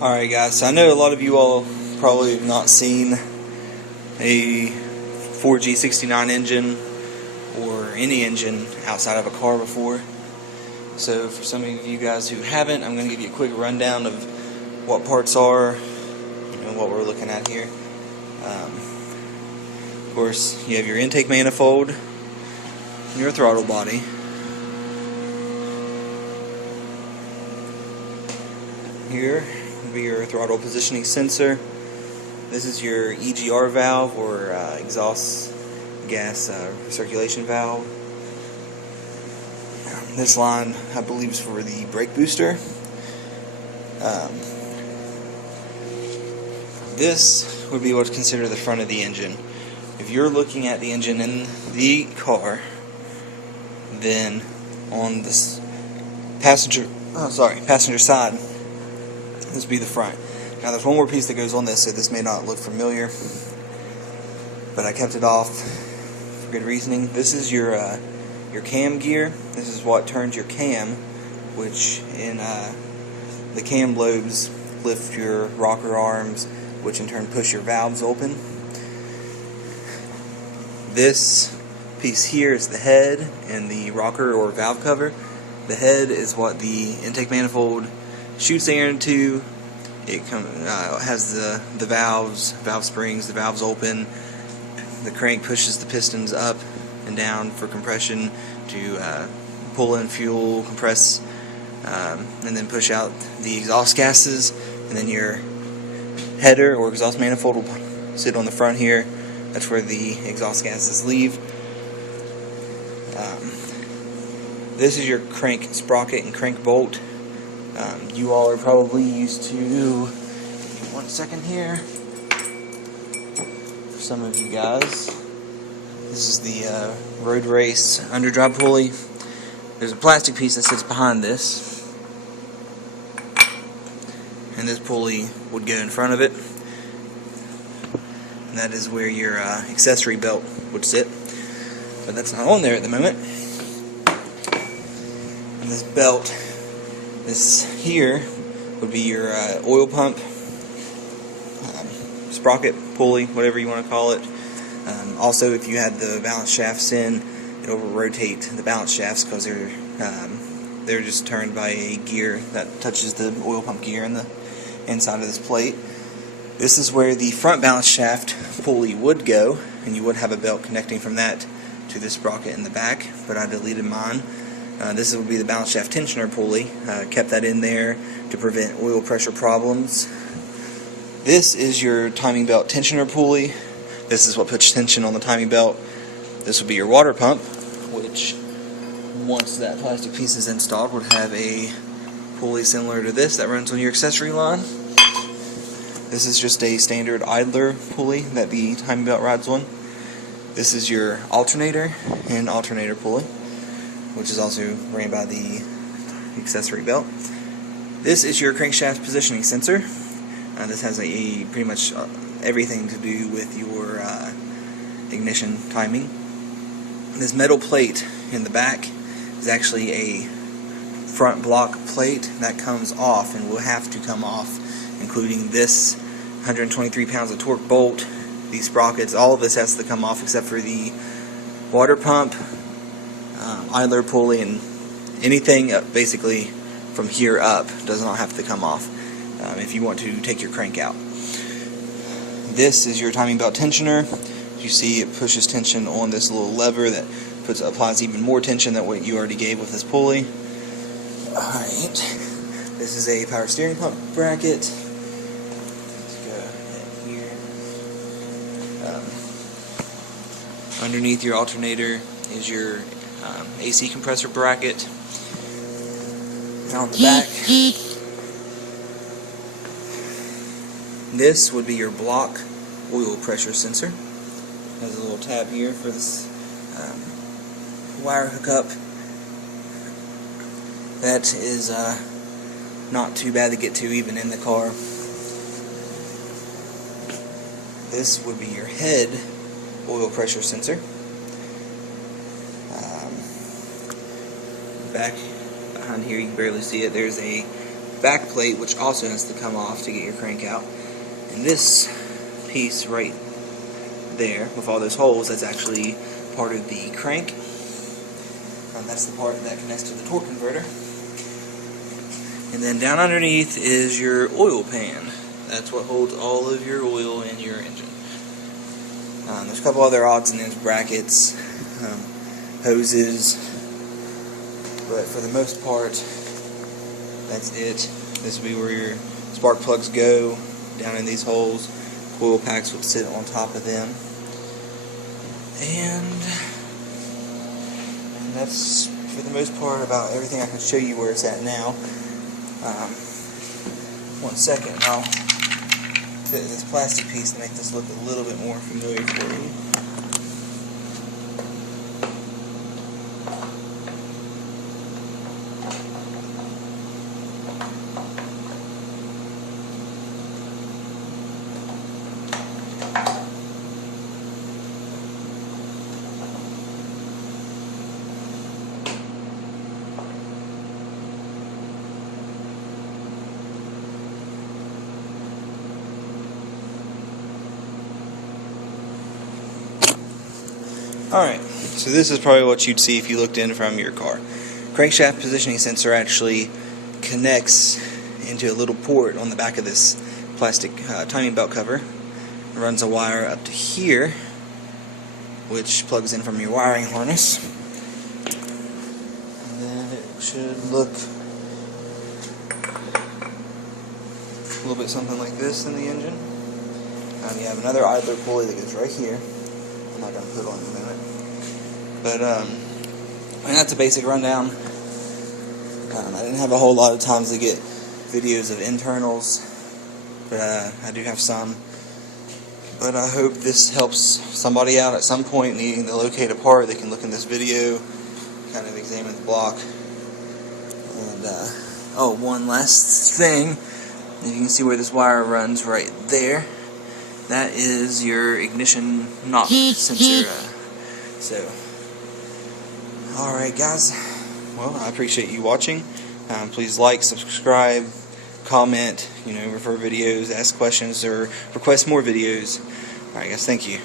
Alright guys, so I know a lot of you all probably have not seen a 4G69 engine or any engine outside of a car before. So for some of you guys who haven't, I'm going to give you a quick rundown of what parts are and what we're looking at here. Of course, you have your intake manifold and your throttle body. Here will be your throttle positioning sensor. This is your EGR valve, or exhaust gas recirculation valve. This line, I believe, is for the brake booster. This would be what's considered the front of the engine. If you're looking at the engine in the car, then on this passenger side, this would be the front. Now there's one more piece that goes on this, so this may not look familiar, but I kept it off for good reasoning. This is your cam gear. This is what turns your cam, which in the cam lobes lift your rocker arms, which in turn push your valves open. This piece here is the head and the rocker or valve cover. The head is what the intake manifold shoots air into. It has the valves, valve springs, the valves open. The crank pushes the pistons up and down for compression to pull in fuel, compress, and then push out the exhaust gases. And then your header or exhaust manifold will sit on the front here. That's where the exhaust gases leave. This is your crank sprocket and crank bolt. You all are probably used to, give me 1 second here, for some of you guys, this is the road race underdrive pulley. There's a plastic piece that sits behind this, and this pulley would go in front of it, and that is where your accessory belt would sit, but that's not on there at the moment. And this belt, this here would be your oil pump, sprocket, pulley, whatever you want to call it. Also, if you had the balance shafts in, it will rotate the balance shafts because they're just turned by a gear that touches the oil pump gear in the inside of this plate. This is where the front balance shaft pulley would go, and you would have a belt connecting from that to the sprocket in the back, but I deleted mine. This would be the balance shaft tensioner pulley. Kept that in there to prevent oil pressure problems. This is your timing belt tensioner pulley. This is what puts tension on the timing belt. This would be your water pump, which once that plastic piece is installed would have a pulley similar to this that runs on your accessory line. This is just a standard idler pulley that the timing belt rides on. This is your alternator and alternator pulley, which is also ran by the accessory belt. This is your crankshaft positioning sensor. This has pretty much everything to do with your ignition timing. This metal plate in the back is actually a front block plate that comes off and will have to come off, including this 123 pounds of torque bolt, these sprockets. All of this has to come off except for the water pump, idler pulley, and anything basically from here up does not have to come off if you want to take your crank out. This is your timing belt tensioner. You see it pushes tension on this little lever that applies even more tension than what you already gave with this pulley. Alright, this is a power steering pump bracket. Let's go ahead here. Underneath your alternator is your AC compressor bracket. Now on the back, this would be your block oil pressure sensor. There's a little tab here for this wire hookup. That is not too bad to get to even in the car. This would be your head oil pressure sensor. Back behind here, you can barely see it, there's a back plate, which also has to come off to get your crank out. And this piece right there, with all those holes, that's actually part of the crank. And that's the part that connects to the torque converter. And then down underneath is your oil pan. That's what holds all of your oil in your engine. There's a couple other odds and ends, brackets, hoses, but for the most part, that's it. This will be where your spark plugs go, down in these holes. Coil packs would sit on top of them. And that's, for the most part, about everything I can show you where it's at now. 1 second, I'll fit this plastic piece to make this look a little bit more familiar for you. Alright, so this is probably what you'd see if you looked in from your car. Crankshaft positioning sensor actually connects into a little port on the back of this plastic timing belt cover. It runs a wire up to here, which plugs in from your wiring harness. And then it should look a little bit something like this in the engine. You have another idler pulley that goes right here. I'm not going to put it on in a minute. But, and that's a basic rundown. I didn't have a whole lot of times to get videos of internals, but I do have some. But I hope this helps somebody out at some point needing to locate a part. They can look in this video, kind of examine the block. And, oh, one last thing. You can see where this wire runs right there. That is your ignition knock sensor. Alright guys, well, I appreciate you watching. Please like, subscribe, comment, refer videos, ask questions, or request more videos. Alright guys, thank you.